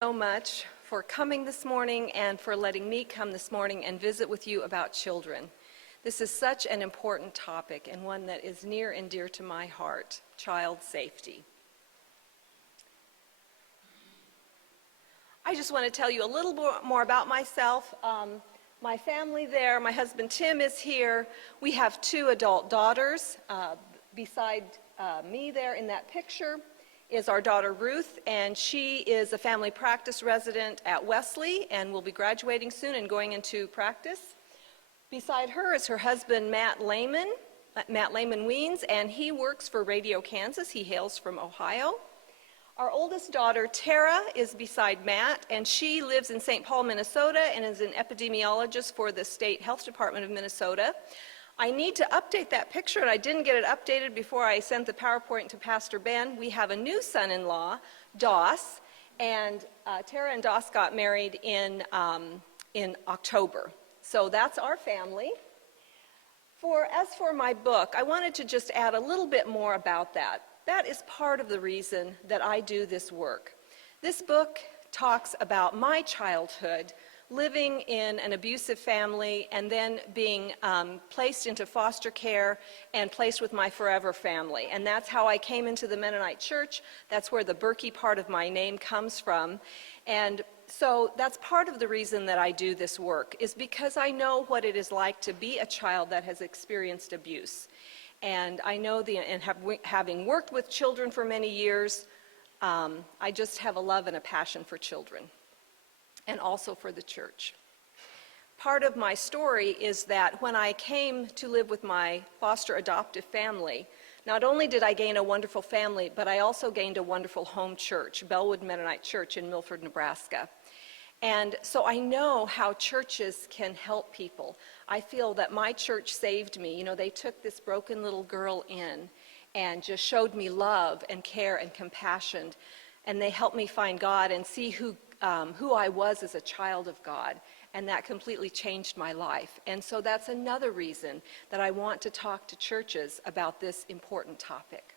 So much for coming this morning and for letting me come this morning and visit with you about children. This is such an important topic and one that is near and dear to my heart, child safety. I just want to tell you a little more about myself. My family there, my husband Tim is here. We have two adult daughters. Beside me there in that picture is our daughter Ruth, and she is a family practice resident at Wesley and will be graduating soon and going into practice. Beside her is her husband Matt Lehman Weens, and he works for Radio Kansas. He hails from Ohio. Our oldest daughter Tara is beside Matt, and she lives in St. Paul, Minnesota, and is an epidemiologist for the State Health Department of Minnesota. I need to update that picture, and I didn't get it updated before I sent the PowerPoint to Pastor Ben. We have a new son-in-law, Doss, and Tara and Doss got married in October. So that's our family. As for my book, I wanted to just add a little bit more about that. That is part of the reason that I do this work. This book talks about my childhood, living in an abusive family and then being placed into foster care and placed with my forever family. And that's how I came into the Mennonite church. That's where the Berkey part of my name comes from. And so that's part of the reason that I do this work, is because I know what it is like to be a child that has experienced abuse. And I know, having worked with children for many years, I just have a love and a passion for children, and also for the church. Part of my story is that when I came to live with my foster adoptive family, not only did I gain a wonderful family, but I also gained a wonderful home church, Bellwood Mennonite Church in Milford, Nebraska. And so I know how churches can help people. I feel that my church saved me. You know, they took this broken little girl in and just showed me love and care and compassion. And they helped me find God and see who I was as a child of God. And that completely changed my life. And so that's another reason that I want to talk to churches about this important topic.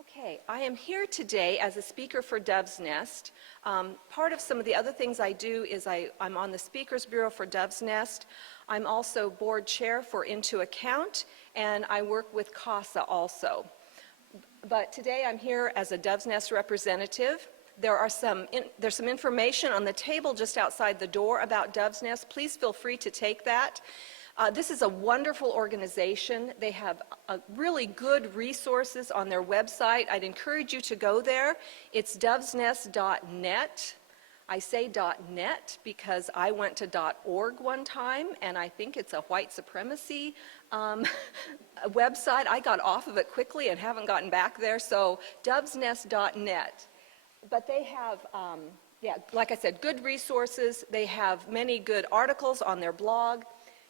Okay, I am here today as a speaker for Dove's Nest. Part of some of the other things I do is I'm on the Speakers Bureau for Dove's Nest. I'm also board chair for Into Account, and I work with CASA also. But today I'm here as a Dove's Nest representative. There's some information on the table just outside the door about Dove's Nest. Please feel free to take that. This is a wonderful organization. They have really good resources on their website. I'd encourage you to go there. It's dovesnest.net. I say .net because I went to .org one time, and I think it's a white supremacy website. I got off of it quickly and haven't gotten back there, so dovesnest.net. But they have, like I said, good resources. They have many good articles on their blog.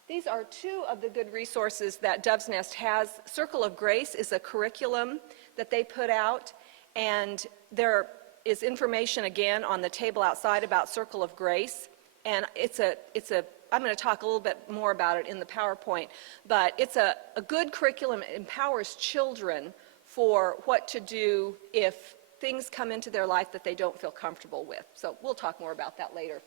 These are two of the good resources that Dove's Nest has. Circle of Grace is a curriculum that they put out, and there is information again on the table outside about Circle of Grace. And I'm going to talk a little bit more about it in the PowerPoint, but it's a good curriculum. It empowers children for what to do if things come into their life that they don't feel comfortable with. So we'll talk more about that later.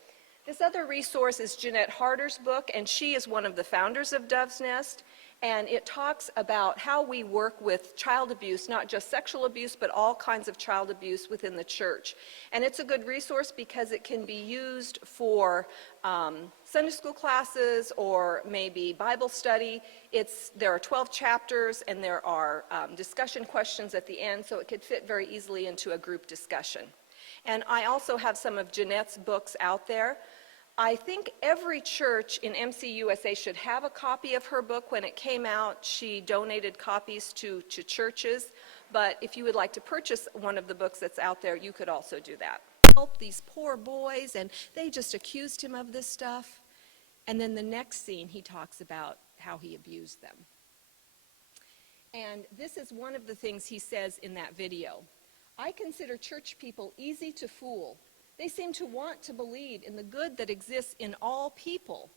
This other resource is Jeanette Harder's book, and she is one of the founders of Dove's Nest, and it talks about how we work with child abuse, not just sexual abuse, but all kinds of child abuse within the church. And it's a good resource because it can be used for Sunday school classes or maybe Bible study. There are 12 chapters, and there are discussion questions at the end, so it could fit very easily into a group discussion. And I also have some of Jeanette's books out there. I think every church in MCUSA should have a copy of her book. When it came out, she donated copies to churches. But if you would like to purchase one of the books that's out there, you could also do that. Help these poor boys, and they just accused him of this stuff. And then the next scene, he talks about how he abused them. And this is one of the things he says in that video. I consider church people easy to fool. They seem to want to believe in the good that exists in all people.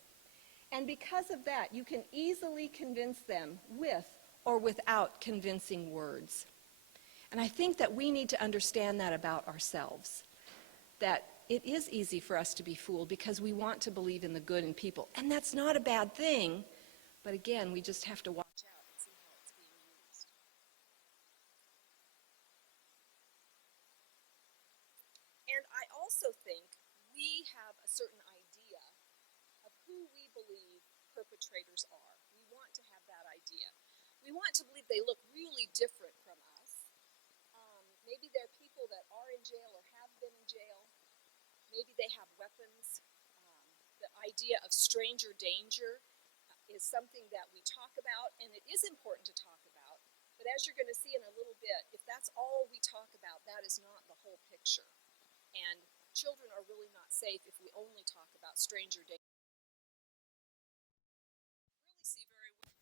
And because of that, you can easily convince them with or without convincing words. And I think that we need to understand that about ourselves, that it is easy for us to be fooled because we want to believe in the good in people. And that's not a bad thing, but again, we just have to watch out and see how it's being used. And I also think we have a certain idea of who we believe perpetrators are. We want to have that idea. We want to believe they look really different from us. Maybe they're people that are in jail or have been in jail. Maybe they have weapons. The idea of stranger danger is something that we talk about, and it is important to talk about. But as you're going to see in a little bit, if that's all we talk about, that is not the whole picture. And children are really not safe if we only talk about stranger danger. Really see very well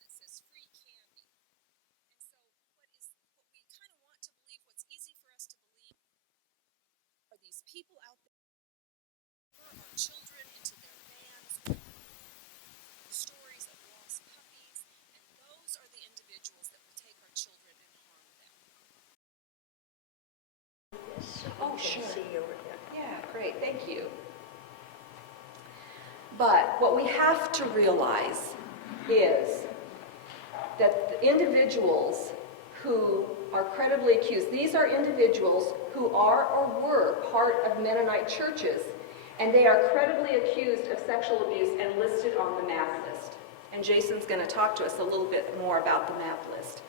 that says free candy. And so what we kind of want to believe, what's easy for us to believe, are these people out there who lure our children into their vans, stories of lost puppies, and those are the individuals that will take our children and harm them. Oh, sure. Yeah, great, thank you. But what we have to realize is that the individuals who are credibly accused, these are individuals who are or were part of Mennonite churches, and they are credibly accused of sexual abuse and listed on the map list. And Jason's going to talk to us a little bit more about the map list.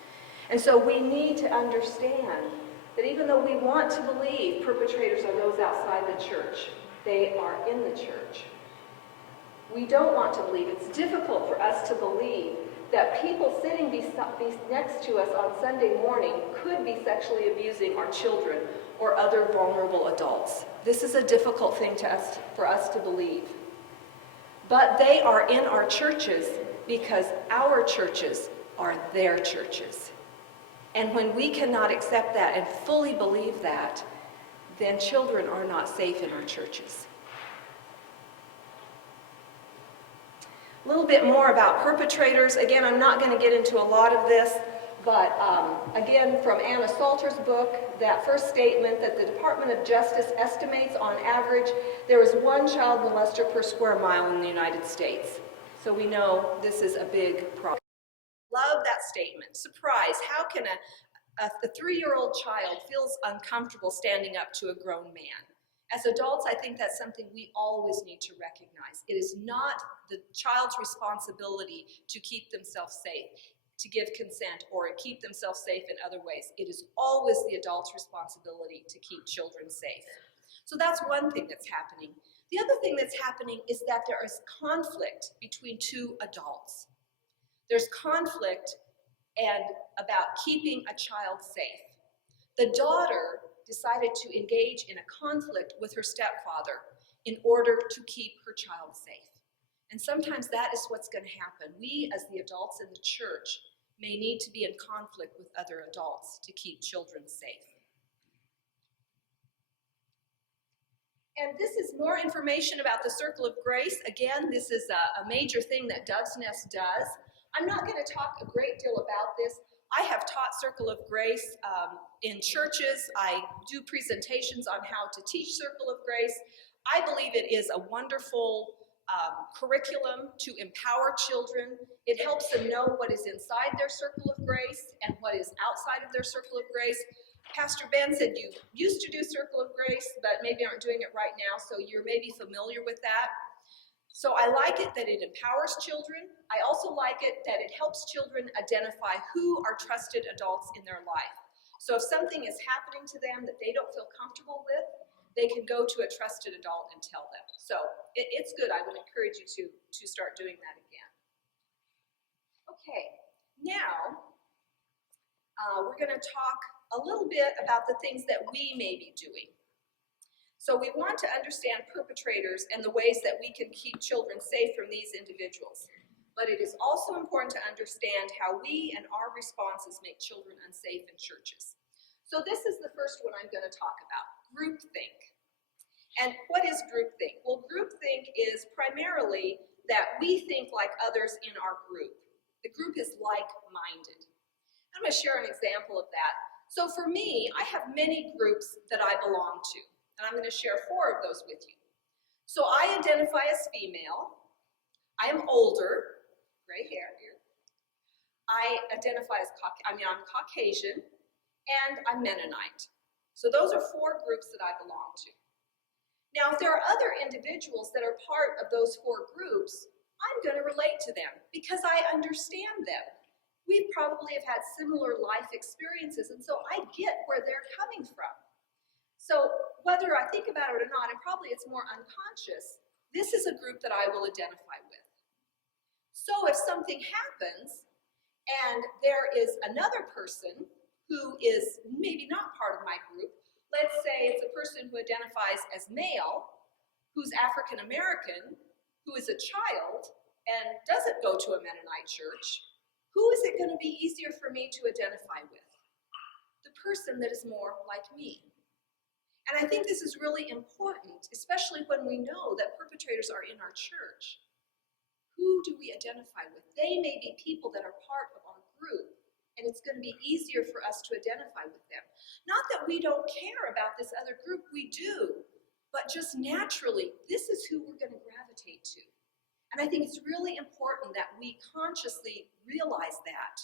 And so we need to understand that even though we want to believe perpetrators are those outside the church, they are in the church. We don't want to believe. It's difficult for us to believe that people sitting next to us on Sunday morning could be sexually abusing our children or other vulnerable adults. This is a difficult thing for us to believe. But they are in our churches because our churches are their churches. And when we cannot accept that and fully believe that, then children are not safe in our churches. A little bit more about perpetrators. Again, I'm not going to get into a lot of this, but again, from Anna Salter's book, that first statement that the Department of Justice estimates on average there is one child molester per square mile in the United States. So we know this is a big problem. Love that statement. Surprise, how can a 3-year-old child feels uncomfortable standing up to a grown man? As adults, I think that's something we always need to recognize. It is not the child's responsibility to keep themselves safe, to give consent, or keep themselves safe in other ways. It is always the adult's responsibility to keep children safe. So that's one thing that's happening. The other thing that's happening is that there is conflict between two adults. There's conflict about keeping a child safe. The daughter decided to engage in a conflict with her stepfather in order to keep her child safe. And sometimes that is what's going to happen. We, as the adults in the church, may need to be in conflict with other adults to keep children safe. And this is more information about the Circle of Grace. Again, this is a major thing that Dove's Nest does. I'm not going to talk a great deal about this. I have taught Circle of Grace in churches. I do presentations on how to teach Circle of Grace. I believe it is a wonderful curriculum to empower children. It helps them know what is inside their Circle of Grace and what is outside of their Circle of Grace. Pastor Ben said you used to do Circle of Grace, but maybe aren't doing it right now, so you're maybe familiar with that. So I like it that it empowers children. I also like it that it helps children identify who are trusted adults in their life. So if something is happening to them that they don't feel comfortable with, they can go to a trusted adult and tell them. So it's good. I would encourage you to start doing that again. Okay, now we're going to talk a little bit about the things that we may be doing. So we want to understand perpetrators and the ways that we can keep children safe from these individuals. But it is also important to understand how we and our responses make children unsafe in churches. So this is the first one I'm going to talk about, groupthink. And what is groupthink? Well, groupthink is primarily that we think like others in our group. The group is like-minded. I'm going to share an example of that. So for me, I have many groups that I belong to, and I'm going to share 4 of those with you. So I identify as female. I am older, gray hair here. I identify as I'm Caucasian, and I'm Mennonite. So those are 4 groups that I belong to. Now, if there are other individuals that are part of those 4 groups, I'm going to relate to them because I understand them. We probably have had similar life experiences, and so I get where they're coming from. So whether I think about it or not, and probably it's more unconscious, this is a group that I will identify with. So if something happens and there is another person who is maybe not part of my group, let's say it's a person who identifies as male, who's African American, who is a child, and doesn't go to a Mennonite church, who is it going to be easier for me to identify with? The person that is more like me. And I think this is really important, especially when we know that perpetrators are in our church. Who do we identify with? They may be people that are part of our group, and it's going to be easier for us to identify with them. Not that we don't care about this other group, we do, but just naturally, this is who we're going to gravitate to. And I think it's really important that we consciously realize that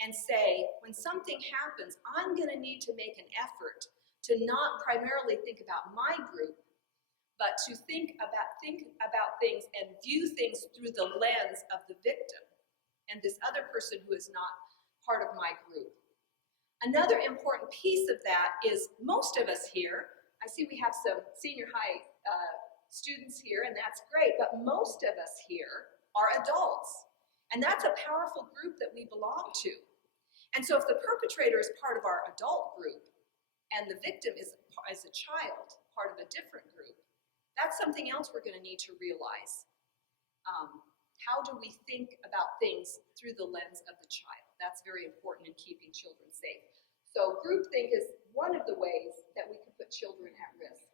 and say, when something happens, I'm going to need to make an effort to not primarily think about my group, but to think about things and view things through the lens of the victim and this other person who is not part of my group. Another important piece of that is most of us here, I see we have some senior high students here, and that's great, but most of us here are adults, and that's a powerful group that we belong to. And so if the perpetrator is part of our adult group and the victim is a child, part of a different group, that's something else we're going to need to realize. How do we think about things through the lens of the child? That's very important in keeping children safe. So groupthink is one of the ways that we can put children at risk.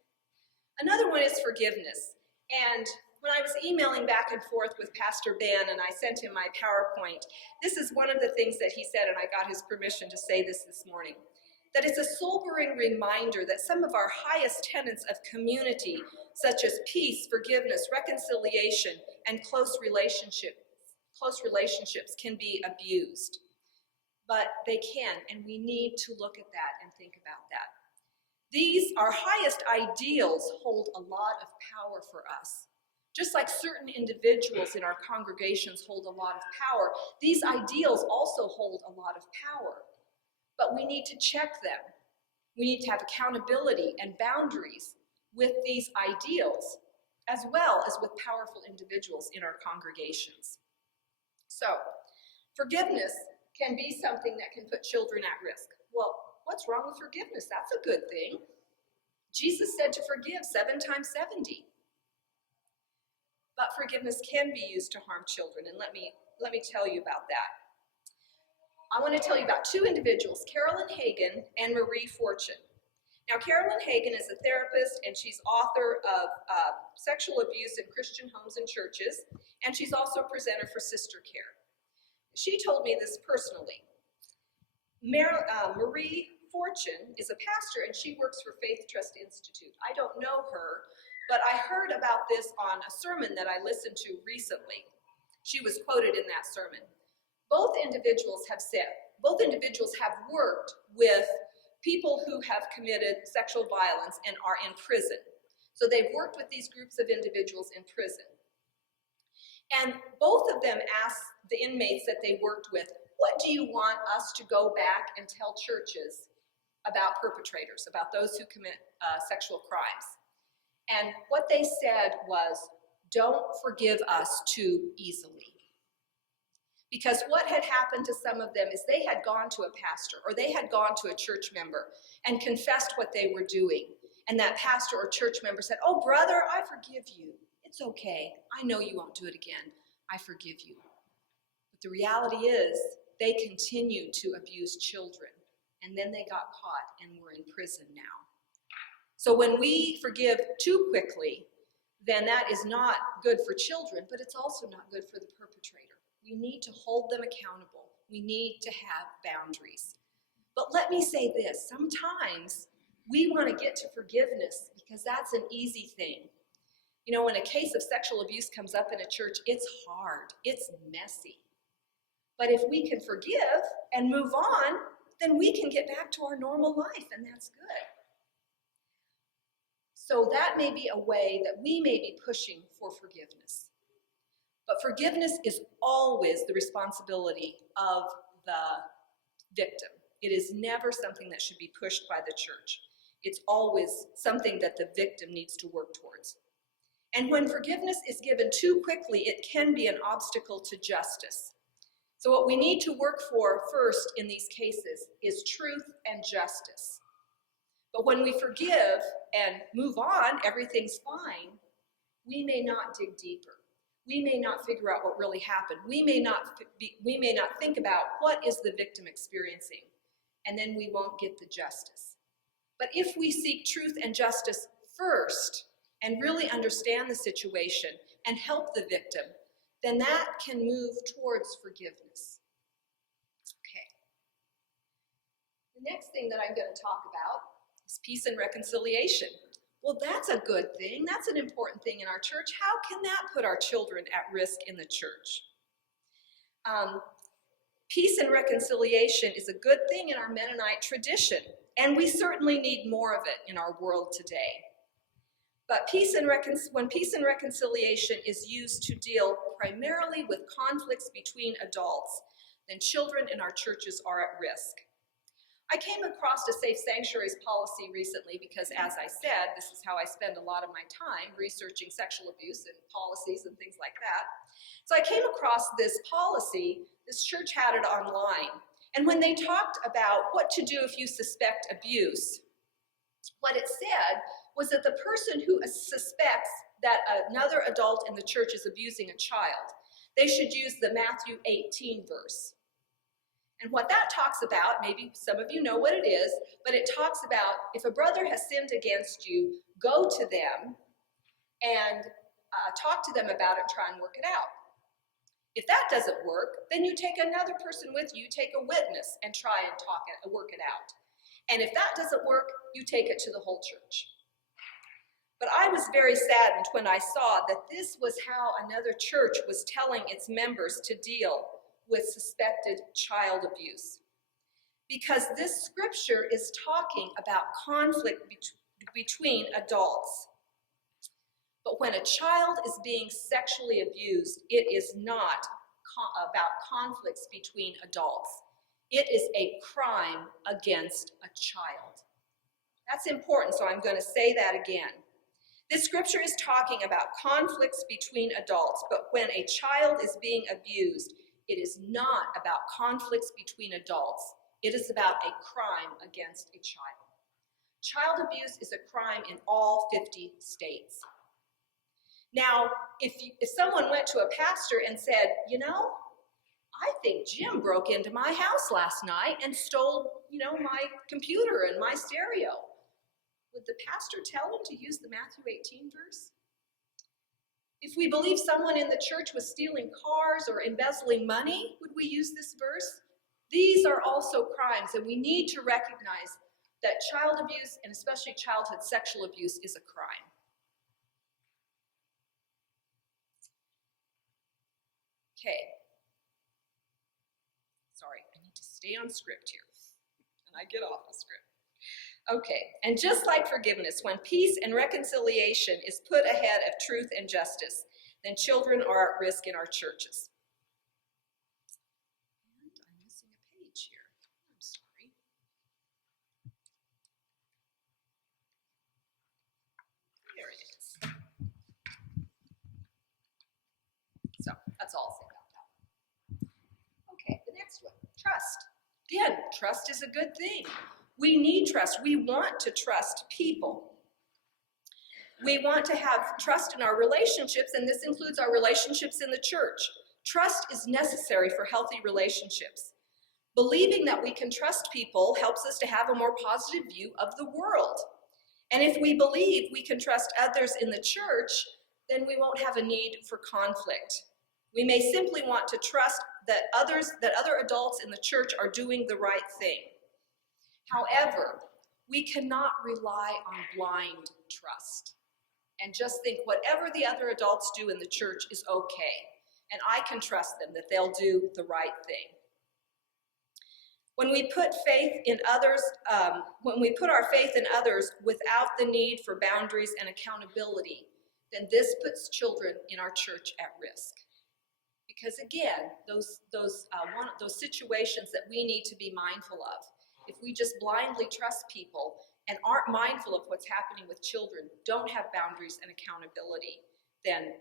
Another one is forgiveness. And when I was emailing back and forth with Pastor Ben and I sent him my PowerPoint, this is one of the things that he said, and I got his permission to say this morning, that it's a sobering reminder that some of our highest tenets of community, such as peace, forgiveness, reconciliation, and close relationships can be abused. But they can, and we need to look at that and think about that. These, our highest ideals, hold a lot of power for us. Just like certain individuals in our congregations hold a lot of power, these ideals also hold a lot of power. But we need to check them. We need to have accountability and boundaries with these ideals, as well as with powerful individuals in our congregations. So, forgiveness can be something that can put children at risk. Well, what's wrong with forgiveness? That's a good thing. Jesus said to forgive 7 times 70. But forgiveness can be used to harm children, and let me tell you about that. I want to tell you about 2 individuals, Carolyn Hagen and Marie Fortune. Now, Carolyn Hagen is a therapist, and she's author of Sexual Abuse in Christian Homes and Churches, and she's also a presenter for Sister Care. She told me this personally. Marie Fortune is a pastor, and she works for Faith Trust Institute. I don't know her, but I heard about this on a sermon that I listened to recently. She was quoted in that sermon. Both individuals have worked with people who have committed sexual violence and are in prison. So they've worked with these groups of individuals in prison. And both of them asked the inmates that they worked with, what do you want us to go back and tell churches about perpetrators, about those who commit sexual crimes? And what they said was, don't forgive us too easily. Because what had happened to some of them is they had gone to a pastor or they had gone to a church member and confessed what they were doing. And that pastor or church member said, oh, brother, I forgive you. It's okay. I know you won't do it again. I forgive you. But the reality is they continued to abuse children. And then they got caught and were in prison now. So when we forgive too quickly, then that is not good for children, but it's also not good for the perpetrator. We need to hold them accountable. We need to have boundaries. But let me say this, sometimes we want to get to forgiveness because that's an easy thing. You know, when a case of sexual abuse comes up in a church, it's hard, it's messy. But if we can forgive and move on, then we can get back to our normal life, and that's good. So that may be a way that we may be pushing for forgiveness. But forgiveness is always the responsibility of the victim. It is never something that should be pushed by the church. It's always something that the victim needs to work towards. And when forgiveness is given too quickly, it can be an obstacle to justice. So what we need to work for first in these cases is truth and justice. But when we forgive and move on, everything's fine, we may not dig deeper. We may not figure out what really happened. We may not think about what is the victim experiencing, and then we won't get the justice. But if we seek truth and justice first and really understand the situation and help the victim, then that can move towards forgiveness. Okay. The next thing that I'm going to talk about is peace and reconciliation. Well, that's a good thing. That's an important thing in our church. How can that put our children at risk in the church? Peace and reconciliation is a good thing in our Mennonite tradition, and we certainly need more of it in our world today. But when peace and reconciliation is used to deal primarily with conflicts between adults, then children in our churches are at risk. I came across a safe sanctuaries policy recently because, as I said, this is how I spend a lot of my time researching sexual abuse and policies and things like that. So I came across this policy. This church had it online. And when they talked about what to do if you suspect abuse, what it said was that the person who suspects that another adult in the church is abusing a child, they should use the Matthew 18 verse. And what that talks about, maybe some of you know what it is, but it talks about if a brother has sinned against you, go to them and talk to them about it and try and work it out. If that doesn't work, then you take another person with you, take a witness and try and work it out. And if that doesn't work, you take it to the whole church. But I was very saddened when I saw that this was how another church was telling its members to deal with suspected child abuse. Because this scripture is talking about conflict between adults. But when a child is being sexually abused, it is not about conflicts between adults. It is a crime against a child. That's important, so I'm going to say that again. This scripture is talking about conflicts between adults, but when a child is being abused, it is not about conflicts between adults. It is about a crime against a child. Child abuse is a crime in all 50 states. Now, if someone went to a pastor and said, you know, I think Jim broke into my house last night and stole, my computer and my stereo, would the pastor tell him to use the Matthew 18 verse? If we believe someone in the church was stealing cars or embezzling money, would we use this verse? These are also crimes, and we need to recognize that child abuse, and especially childhood sexual abuse, is a crime. Okay. Sorry, I need to stay on script here, and I get off the script. Okay, and just like forgiveness, when peace and reconciliation is put ahead of truth and justice, then children are at risk in our churches. And I'm missing a page here. I'm sorry. Here it is. So that's all I'll say about that. Okay, the next one, trust. Again, trust is a good thing. We need trust. We want to trust people. We want to have trust in our relationships, and this includes our relationships in the church. Trust is necessary for healthy relationships. Believing that we can trust people helps us to have a more positive view of the world. And if we believe we can trust others in the church, then we won't have a need for conflict. We may simply want to trust that other adults in the church are doing the right thing. However, we cannot rely on blind trust and just think whatever the other adults do in the church is okay, and I can trust them that they'll do the right thing. When we put faith in others, when we put our faith in others without the need for boundaries and accountability, then this puts children in our church at risk. Because again, those situations that we need to be mindful of. If we just blindly trust people and aren't mindful of what's happening with children, don't have boundaries and accountability, then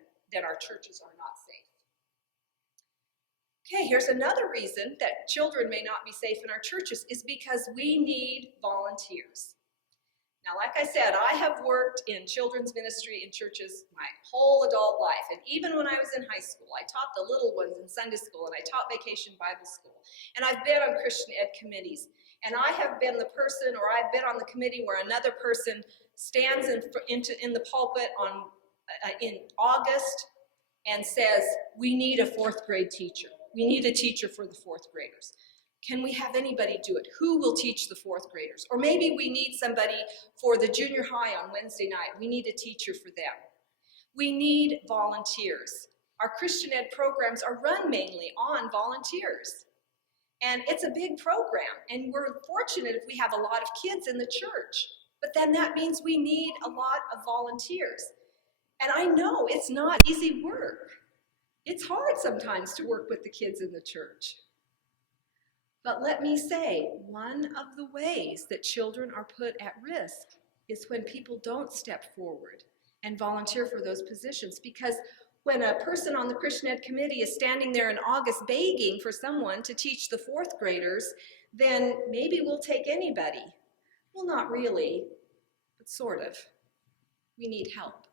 our churches are not safe. Okay, here's another reason that children may not be safe in our churches is because we need volunteers. Now, like I said, I have worked in children's ministry in churches my whole adult life. And even when I was in high school, I taught the little ones in Sunday school, and I taught Vacation Bible School. And I've been on Christian Ed committees. And I have been the person, or I've been on the committee where another person stands in the pulpit in August and says, we need a fourth grade teacher. We need a teacher for the fourth graders. Can we have anybody do it? Who will teach the fourth graders? Or maybe we need somebody for the junior high on Wednesday night. We need a teacher for them. We need volunteers. Our Christian Ed programs are run mainly on volunteers. And it's a big program, and we're fortunate if we have a lot of kids in the church. But then that means we need a lot of volunteers. And I know it's not easy work. It's hard sometimes to work with the kids in the church. But let me say, one of the ways that children are put at risk is when people don't step forward and volunteer for those positions. Because when a person on the Christian Ed committee is standing there in August begging for someone to teach the fourth graders, then maybe we'll take anybody. Well, not really, but sort of. We need help.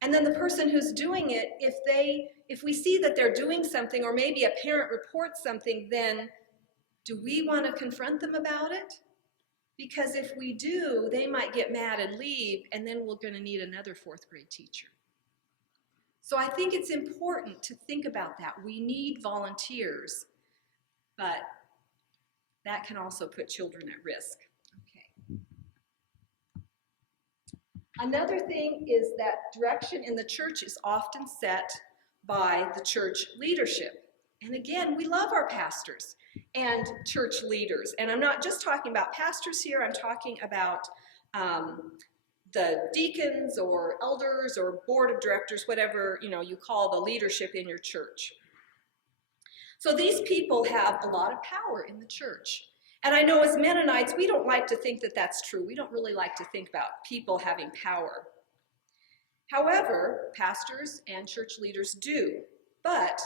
And then the person who's doing it, if we see that they're doing something, or maybe a parent reports something, then do we want to confront them about it? Because if we do, they might get mad and leave, and then we're going to need another fourth grade teacher. So I think it's important to think about that. We need volunteers, but that can also put children at risk. Okay. Another thing is that direction in the church is often set by the church leadership. And again, we love our pastors and church leaders. And I'm not just talking about pastors here, I'm talking about the deacons or elders or board of directors, whatever you call the leadership in your church. So these people have a lot of power in the church. And I know as Mennonites, we don't like to think that that's true. We don't really like to think about people having power. However, pastors and church leaders do, but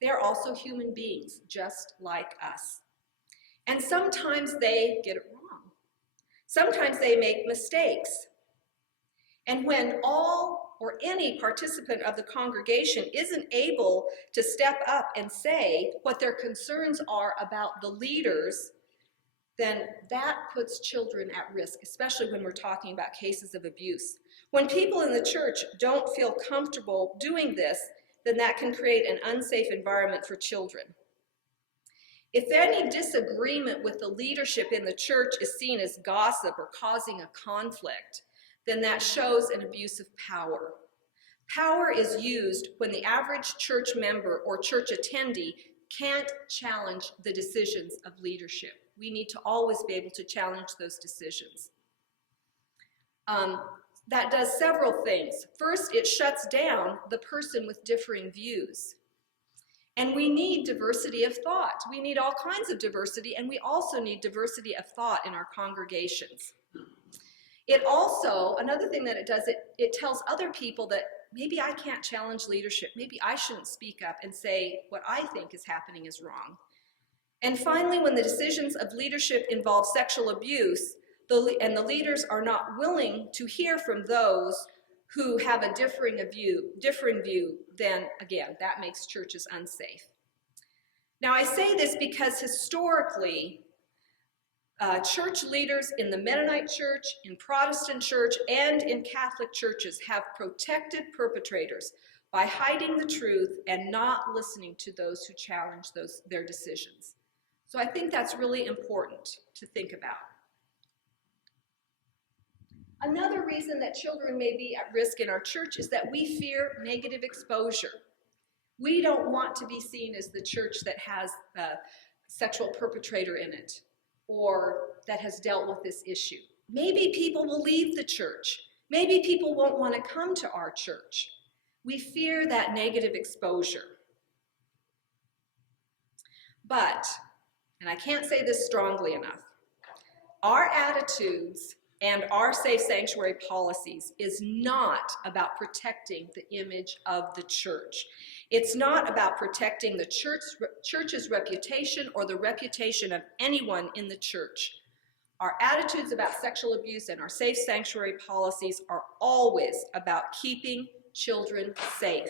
they're also human beings, just like us. And sometimes they get it wrong. Sometimes they make mistakes. And when all or any participant of the congregation isn't able to step up and say what their concerns are about the leaders, then that puts children at risk, especially when we're talking about cases of abuse. When people in the church don't feel comfortable doing this, then that can create an unsafe environment for children. If any disagreement with the leadership in the church is seen as gossip or causing a conflict, then that shows an abuse of power. Power is used when the average church member or church attendee can't challenge the decisions of leadership. We need to always be able to challenge those decisions. That does several things. First, it shuts down the person with differing views. And we need diversity of thought. We need all kinds of diversity, and we also need diversity of thought in our congregations. It also, another thing that it does, it tells other people that maybe I can't challenge leadership. Maybe I shouldn't speak up and say what I think is happening is wrong. And finally, when the decisions of leadership involve sexual abuse, and the leaders are not willing to hear from those who have a differing view, then again, that makes churches unsafe. Now I say this because historically, church leaders in the Mennonite church, in Protestant church, and in Catholic churches have protected perpetrators by hiding the truth and not listening to those who challenge their decisions. So I think that's really important to think about. Another reason that children may be at risk in our church is that we fear negative exposure. We don't want to be seen as the church that has a sexual perpetrator in it or that has dealt with this issue. Maybe people will leave the church. Maybe people won't want to come to our church. We fear that negative exposure. But, and I can't say this strongly enough, our attitudes and our safe sanctuary policies is not about protecting the image of the church. It's not about protecting the church's reputation or the reputation of anyone in the church. Our attitudes about sexual abuse and our safe sanctuary policies are always about keeping children safe.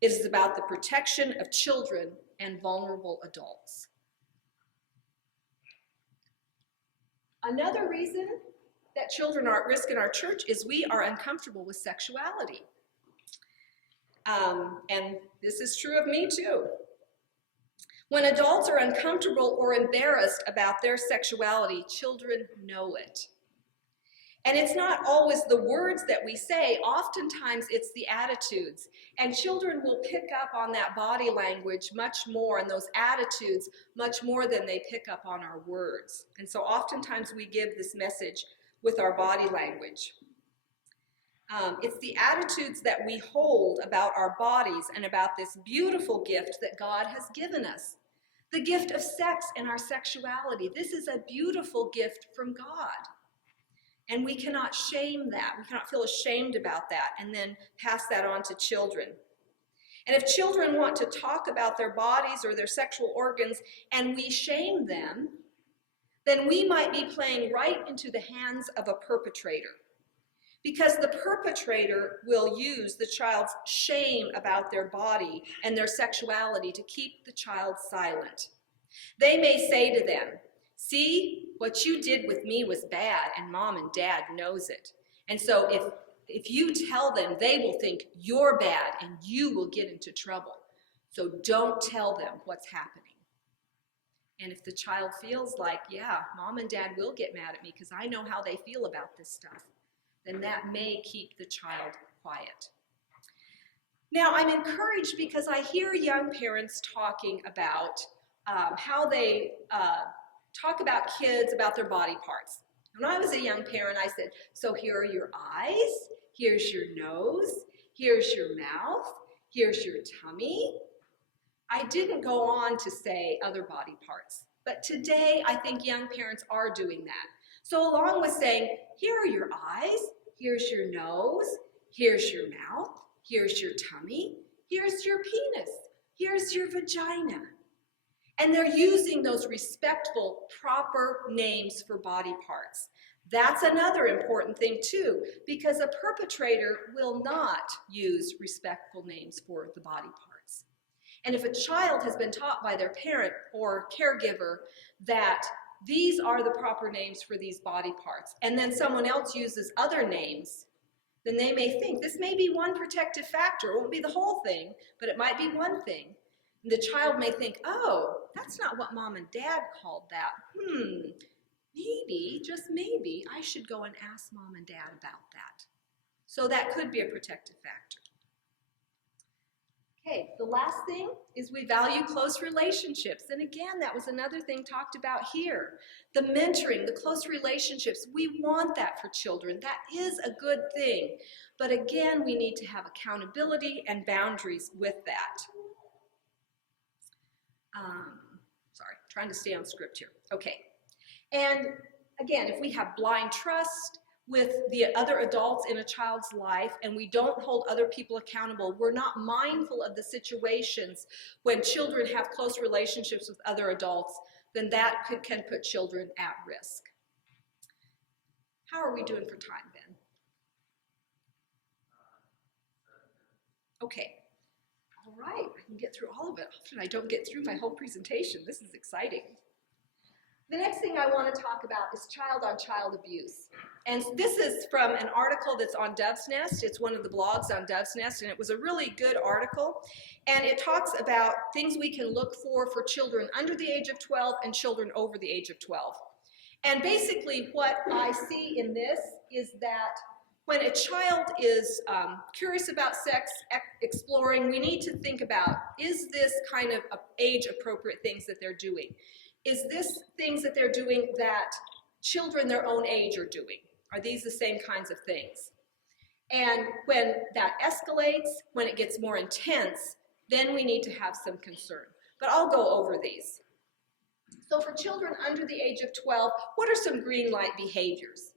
It is about the protection of children and vulnerable adults. Another reason that children are at risk in our church is we are uncomfortable with sexuality. And this is true of me too. When adults are uncomfortable or embarrassed about their sexuality, children know it. And it's not always the words that we say, oftentimes it's the attitudes. And children will pick up on that body language much more and those attitudes much more than they pick up on our words. And so oftentimes we give this message with our body language. It's the attitudes that we hold about our bodies and about this beautiful gift that God has given us. The gift of sex and our sexuality. This is a beautiful gift from God. And we cannot shame that. We cannot feel ashamed about that and then pass that on to children. And if children want to talk about their bodies or their sexual organs and we shame them, then we might be playing right into the hands of a perpetrator. Because the perpetrator will use the child's shame about their body and their sexuality to keep the child silent. They may say to them, "See, what you did with me was bad, and mom and dad knows it." And so if you tell them, they will think you're bad and you will get into trouble. So don't tell them what's happening. And if the child feels like, yeah, mom and dad will get mad at me because I know how they feel about this stuff, then that may keep the child quiet. Now, I'm encouraged because I hear young parents talking about how they talk about kids, about their body parts. When I was a young parent, I said, so here are your eyes, here's your nose, here's your mouth, here's your tummy. I didn't go on to say other body parts, but today I think young parents are doing that. So along with saying, here are your eyes, here's your nose, here's your mouth, here's your tummy, here's your penis, here's your vagina. And they're using those respectful, proper names for body parts. That's another important thing too, because a perpetrator will not use respectful names for the body parts. And if a child has been taught by their parent or caregiver that these are the proper names for these body parts, and then someone else uses other names, then they may think this may be one protective factor. It won't be the whole thing, but it might be one thing. And the child may think, oh, that's not what mom and dad called that. Maybe, just maybe, I should go and ask mom and dad about that. So that could be a protective factor. Okay, the last thing is we value close relationships. And again, that was another thing talked about here. The mentoring, the close relationships, we want that for children. That is a good thing. But again, we need to have accountability and boundaries with that. Sorry, trying to stay on script here. Okay. And again, if we have blind trust with the other adults in a child's life and we don't hold other people accountable, we're not mindful of the situations when children have close relationships with other adults, then that can put children at risk. How are we doing for time, Ben? Okay. All right, I can get through all of it. Often I don't get through my whole presentation. This is exciting. The next thing I want to talk about is child-on-child abuse. And this is from an article that's on Dove's Nest. It's one of the blogs on Dove's Nest, and it was a really good article. And it talks about things we can look for children under the age of 12 and children over the age of 12. And basically what I see in this is that when a child is curious about sex, exploring, we need to think about, is this kind of age-appropriate things that they're doing? Is this things that they're doing that children their own age are doing? Are these the same kinds of things? And when that escalates, when it gets more intense, then we need to have some concern. But I'll go over these. So for children under the age of 12, what are some green light behaviors?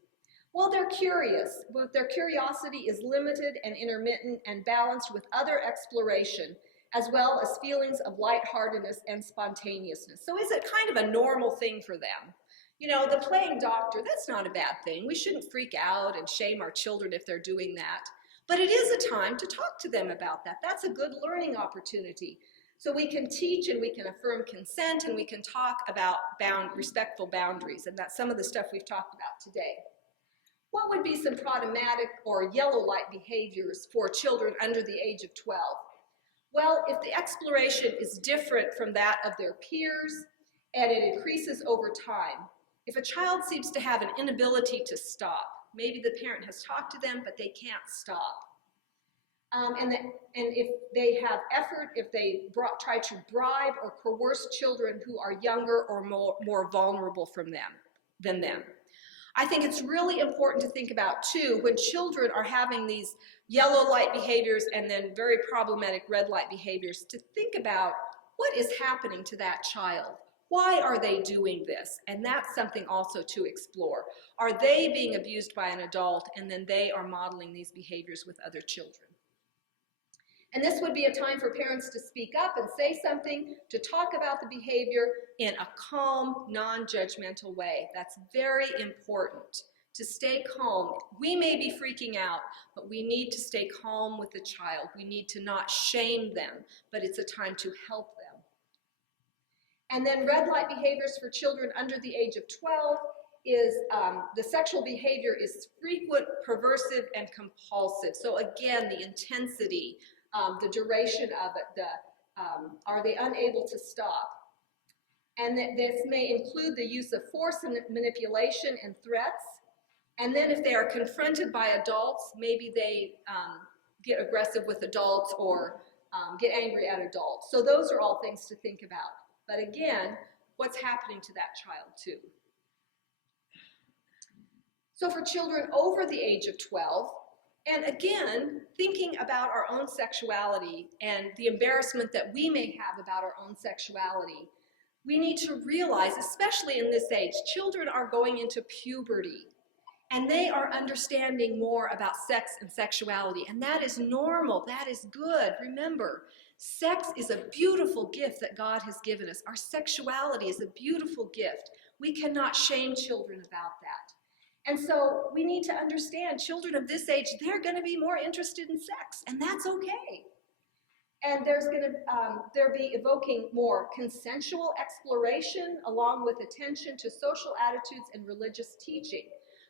Well, they're curious, but their curiosity is limited and intermittent and balanced with other exploration, as well as feelings of lightheartedness and spontaneousness. So is it kind of a normal thing for them? You know, the playing doctor, that's not a bad thing. We shouldn't freak out and shame our children if they're doing that. But it is a time to talk to them about that. That's a good learning opportunity. So we can teach and we can affirm consent and we can talk about respectful boundaries, and that's some of the stuff we've talked about today. What would be some problematic or yellow light behaviors for children under the age of 12? Well, if the exploration is different from that of their peers and it increases over time, if a child seems to have an inability to stop, maybe the parent has talked to them, but they can't stop. And if they have effort, if they try to bribe or coerce children who are younger or more vulnerable than them. I think it's really important to think about, too, when children are having these yellow light behaviors and then very problematic red light behaviors, to think about what is happening to that child. Why are they doing this? And that's something also to explore. Are they being abused by an adult and then they are modeling these behaviors with other children? And this would be a time for parents to speak up and say something, to talk about the behavior in a calm, non-judgmental way. That's very important, to stay calm. We may be freaking out, but we need to stay calm with the child. We need to not shame them, but it's a time to help them. And then red light behaviors for children under the age of 12 is the sexual behavior is frequent, perversive, and compulsive. So again, the intensity, the duration of it, are they unable to stop? And this may include the use of force and manipulation and threats. And then if they are confronted by adults, maybe they get aggressive with adults or get angry at adults. So those are all things to think about. But again, what's happening to that child too? So for children over the age of 12, and again, thinking about our own sexuality and the embarrassment that we may have about our own sexuality, we need to realize, especially in this age, children are going into puberty and they are understanding more about sex and sexuality, and that is normal, that is good. Remember, sex is a beautiful gift that God has given us. Our sexuality is a beautiful gift. We cannot shame children about that. And so we need to understand children of this age, they're going to be more interested in sex, and that's okay. And they'll be evoking more consensual exploration along with attention to social attitudes and religious teaching.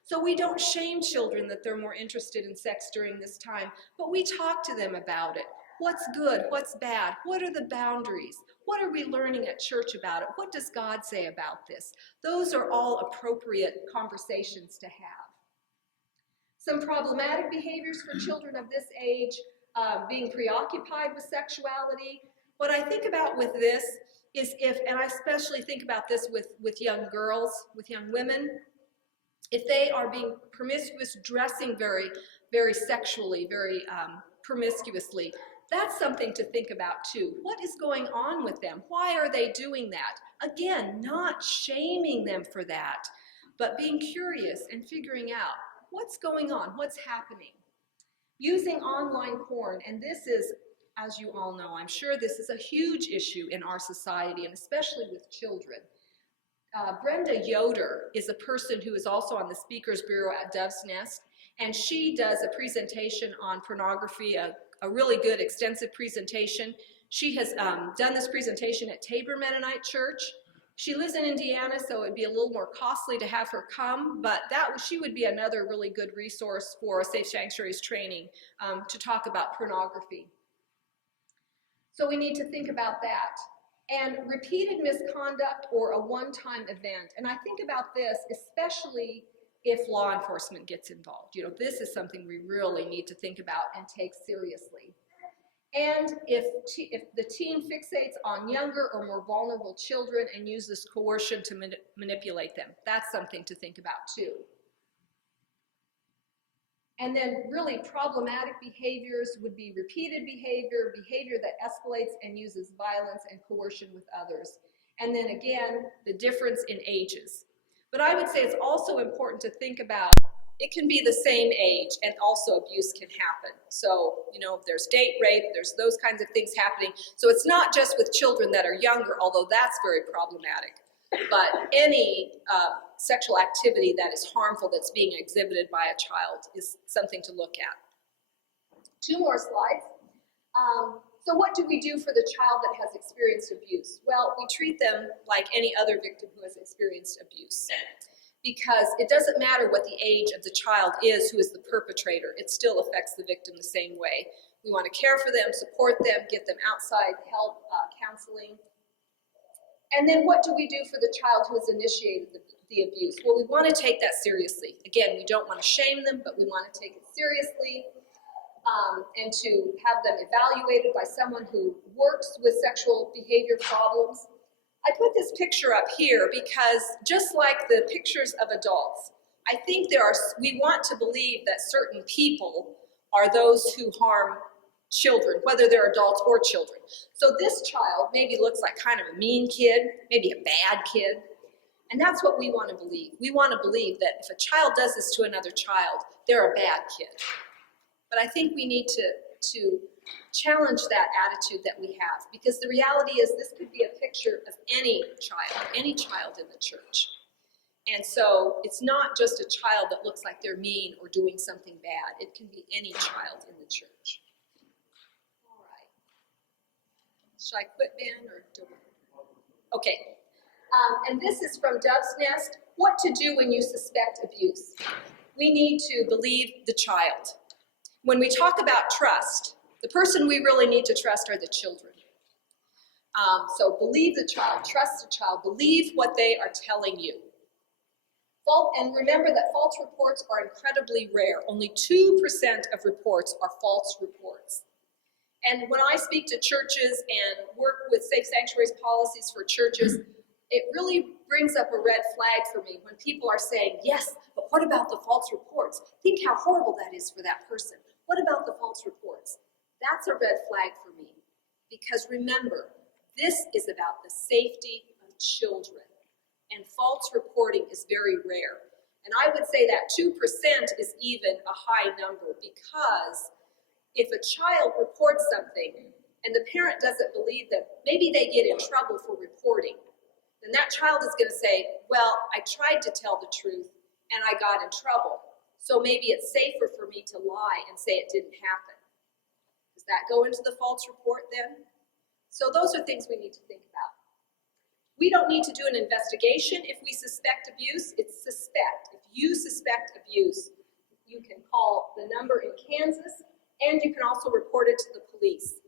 So we don't shame children that they're more interested in sex during this time, but we talk to them about it. What's good? What's bad? What are the boundaries? What are we learning at church about it? What does God say about this? Those are all appropriate conversations to have. Some problematic behaviors for children of this age, being preoccupied with sexuality. What I think about with this is and I especially think about this with young girls, with young women, if they are being promiscuous, dressing very, very sexually, very promiscuously, that's something to think about too. What is going on with them? Why are they doing that? Again, not shaming them for that, but being curious and figuring out what's going on, what's happening. Using online porn, and this is, as you all know, I'm sure this is a huge issue in our society, and especially with children. Brenda Yoder is a person who is also on the Speakers Bureau at Dove's Nest, and she does a presentation on pornography, a really good extensive presentation. She has done this presentation at Tabor Mennonite Church, She lives in Indiana, so it'd be a little more costly to have her come, but she would be another really good resource for Safe Sanctuaries training to talk about pornography. So we need to think about that. And repeated misconduct or a one-time event. And I think about this, especially if law enforcement gets involved. You know, this is something we really need to think about and take seriously. And if the teen fixates on younger or more vulnerable children and uses coercion to manipulate them, that's something to think about too. And then really problematic behaviors would be repeated behavior, behavior that escalates and uses violence and coercion with others. And then again, the difference in ages. But I would say it's also important to think about it can be the same age and also abuse can happen. So, you know, there's date rape, there's those kinds of things happening. So it's not just with children that are younger, although that's very problematic. But any sexual activity that is harmful that's being exhibited by a child is something to look at. 2 more slides. So what do we do for the child that has experienced abuse? Well, we treat them like any other victim who has experienced abuse. Because it doesn't matter what the age of the child is who is the perpetrator, it still affects the victim the same way. We want to care for them, support them, get them outside help, counseling. And then what do we do for the child who has initiated the abuse? Well, we want to take that seriously. Again, we don't want to shame them, but we want to take it seriously and to have them evaluated by someone who works with sexual behavior problems. I put this picture up here because just like the pictures of adults, I think we want to believe that certain people are those who harm children, whether they're adults or children. So this child maybe looks like kind of a mean kid, maybe a bad kid, and that's what we want to believe. We want to believe that if a child does this to another child, they're a bad kid. But I think we need to challenge that attitude that we have, because the reality is this could be a picture of any child in the church. And so it's not just a child that looks like they're mean or doing something bad. It can be any child in the church. All right. Should I quit, Ben, or do I? Okay. And this is from Dove's Nest. What to do when you suspect abuse. We need to believe the child. When we talk about trust, the person we really need to trust are the children. So believe the child, trust the child, believe what they are telling you. And remember that false reports are incredibly rare. Only 2% of reports are false reports. And when I speak to churches and work with Safe Sanctuaries policies for churches, it really brings up a red flag for me when people are saying, yes, but what about the false reports? Think how horrible that is for that person. What about the false reports? That's a red flag for me. Because remember, this is about the safety of children. And false reporting is very rare. And I would say that 2% is even a high number, because if a child reports something and the parent doesn't believe them, maybe they get in trouble for reporting. Then that child is going to say, well, I tried to tell the truth and I got in trouble. So maybe it's safer for me to lie and say it didn't happen. Does that go into the false report then? So those are things we need to think about. We don't need to do an investigation if we suspect abuse. It's suspect. If you suspect abuse, you can call the number in Kansas, and you can also report it to the police.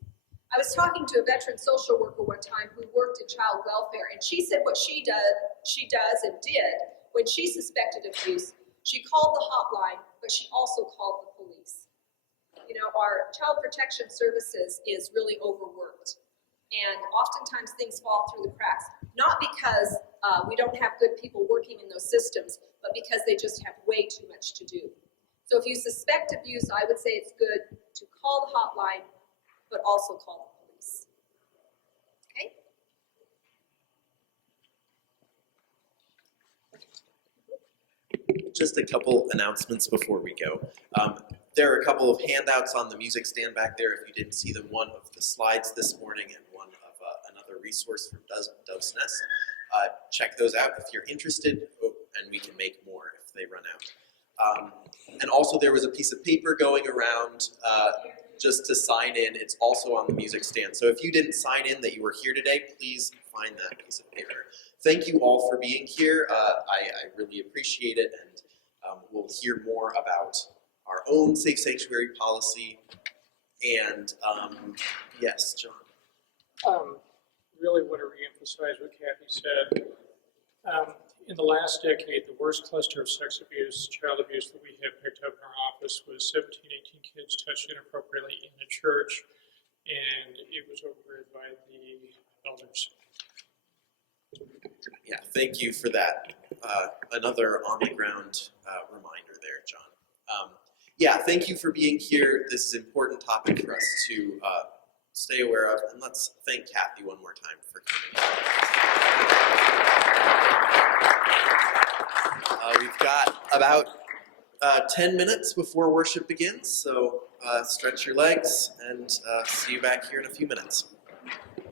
I was talking to a veteran social worker one time who worked in child welfare, and she said what she does and did when she suspected abuse. She called the hotline, but she also called the police. You know, our child protection services is really overworked. And oftentimes things fall through the cracks, not because we don't have good people working in those systems, but because they just have way too much to do. So if you suspect abuse, I would say it's good to call the hotline, but also call the police. Okay? Just a couple announcements before we go. There are a couple of handouts on the music stand back there. If you didn't see them, one of the slides this morning and one of another resource from Dove's Nest. Check those out if you're interested, and we can make more if they run out. And also there was a piece of paper going around just to sign in. It's also on the music stand. So if you didn't sign in that you were here today, please find that piece of paper. thank you all for being here. I really appreciate it, and we'll hear more about our own safe sanctuary policy. And yes, John. Really want to reemphasize what Kathy said. In the last decade, the worst cluster of sex abuse, child abuse that we have picked up in our office was 17, 18 kids touched inappropriately in the church, and it was overheard by the elders. Yeah, thank you for that. Another on-the-ground reminder there, John. Yeah, thank you for being here. This is an important topic for us to stay aware of, and let's thank Kathy one more time for coming. We've got about 10 minutes before worship begins, so stretch your legs and see you back here in a few minutes.